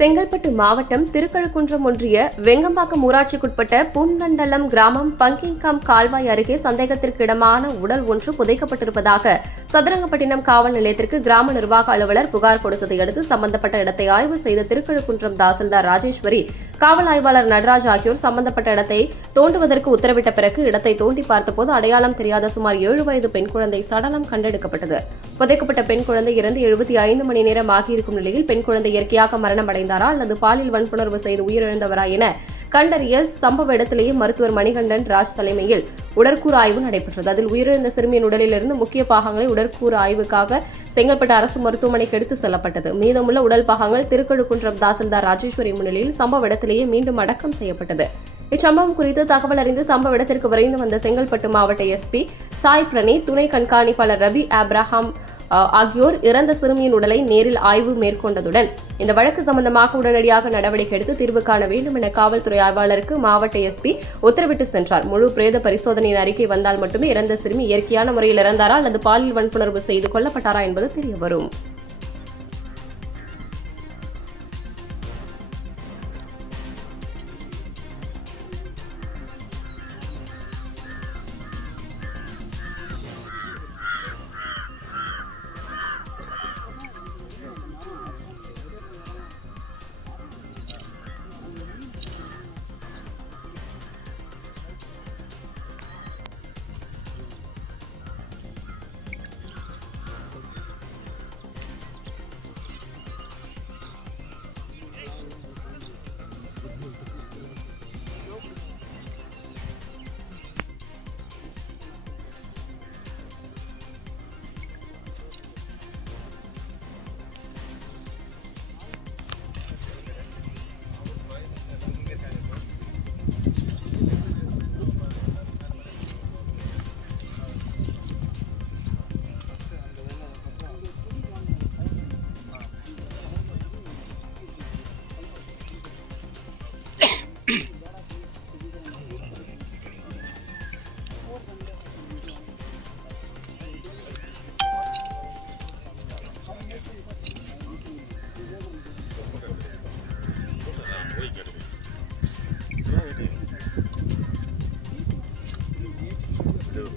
செங்கல்பட்டு மாவட்டம் திருக்கழுக்குன்றம் ஒன்றிய வெங்கம்பாக்கம் ஊராட்சிக்குட்பட்ட பூந்தண்டலம் கிராமம் பங்கிங்காம் கால்வாய் அருகே சந்தேகத்திற்கு இடமான உடல் ஒன்று புதைக்கப்பட்டிருப்பதாக சதுரங்கப்பட்டினம் காவல் நிலையத்திற்கு கிராம நிர்வாக அலுவலர் புகார் கொடுத்ததை அடுத்து சம்பந்தப்பட்ட இடத்தை ஆய்வு செய்த திருக்கழுக்குன்றம் தாசில்தார் ராஜேஸ்வரி, காவல் ஆய்வாளர் நடராஜ் ஆகியோர் சம்பந்தப்பட்ட இடத்தை தோண்டுவதற்கு உத்தரவிட்ட பிறகு இடத்தை தோண்டி பார்த்தபோது அடையாளம் தெரியாத சுமார் 7 வயது பெண் குழந்தை சடலம் கண்டெடுக்கப்பட்டது. புதைக்கப்பட்ட பெண் குழந்தை இறந்து 75 மணி நேரம் ஆகியிருக்கும் நிலையில் பெண் குழந்தை இயற்கையாக மரணம் அடைந்தாரா அல்லது பாலியல் வன்புணர்வு செய்து உயிரிழந்தவரா என கண்டறிய சம்பவ இடத்திலேயே மருத்துவர் மணிகண்டன் ராஜ் தலைமையில் உடற்கூறு ஆய்வு நடைபெற்றது. அதில் உயிரிழந்த சிறுமியின் உடலிலிருந்து முக்கிய பாகங்களை உடற்கூறு ஆய்வுக்காக செங்கல்பட்டு அரசு மருத்துவமனைக்கு எடுத்து செல்லப்பட்டது. மீதமுள்ள உடல் பாகங்கள் திருக்கழுக்குன்றம் தாசில்தார் ராஜேஸ்வரி முன்னிலையில் சம்பவ இடத்திலேயே மீண்டும் அடக்கம் செய்யப்பட்டது. இச்சம்பவம் குறித்து தகவல் அறிந்து சம்பவ இடத்திற்கு விரைந்து வந்த செங்கல்பட்டு மாவட்ட எஸ்பி சாய் பிரணீத், துணை கண்காணிப்பாளர் ரவி ஆப்ரஹாம் ஆகியோர் இறந்த சிறுமியின் உடலை நேரில் ஆய்வு மேற்கொண்டதுடன் இந்த வழக்கு சம்பந்தமாக உடனடியாக நடவடிக்கை எடுத்து தீர்வு காண வேண்டும் என காவல்துறை ஆய்வாளருக்கு மாவட்ட எஸ்பி உத்தரவிட்டு சென்றார். முழு பிரேத பரிசோதனையின் அறிக்கை வந்தால் மட்டுமே இறந்த சிறுமி இயற்கையான முறையில் இறந்தாரா அல்லது பாலியல் வன்புணர்வு செய்து கொல்லப்பட்டாரா என்பது தெரியவரும்.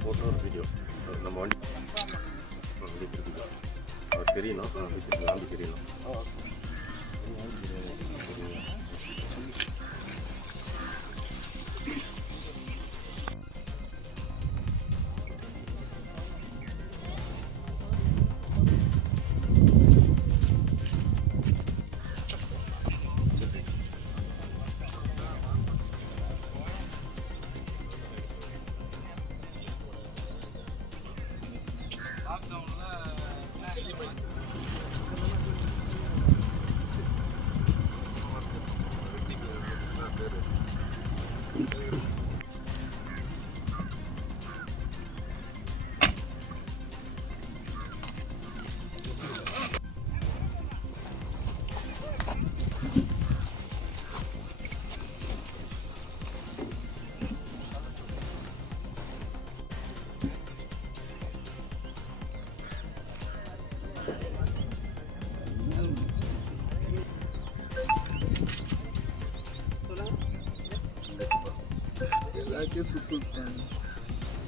फोटो और वीडियो நம்ம வண்டி தெரியணும் தெரியணும்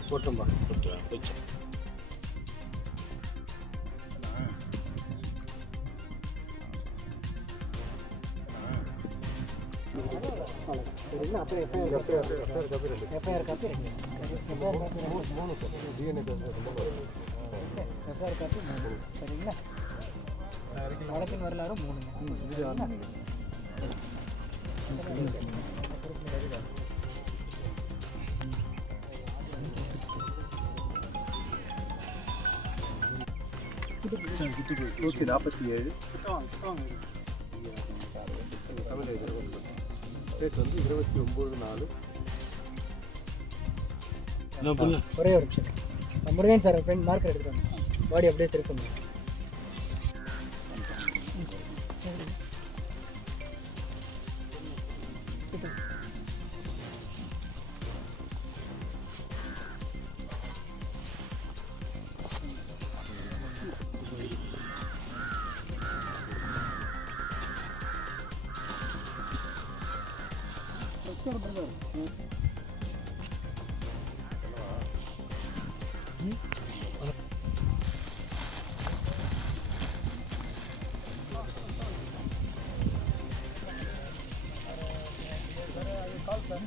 போட்டோம்பா வழக்கின் வரலாறு 3 147 டேட் வந்து 29/4. ஒரே ஒரு நிமிஷம் முருகன் சார் ஃப்ரெண்ட் மார்க்கர் எடுத்துருவாங்க. பாடி அப்படியே திருப்பணும். Sister brother call sir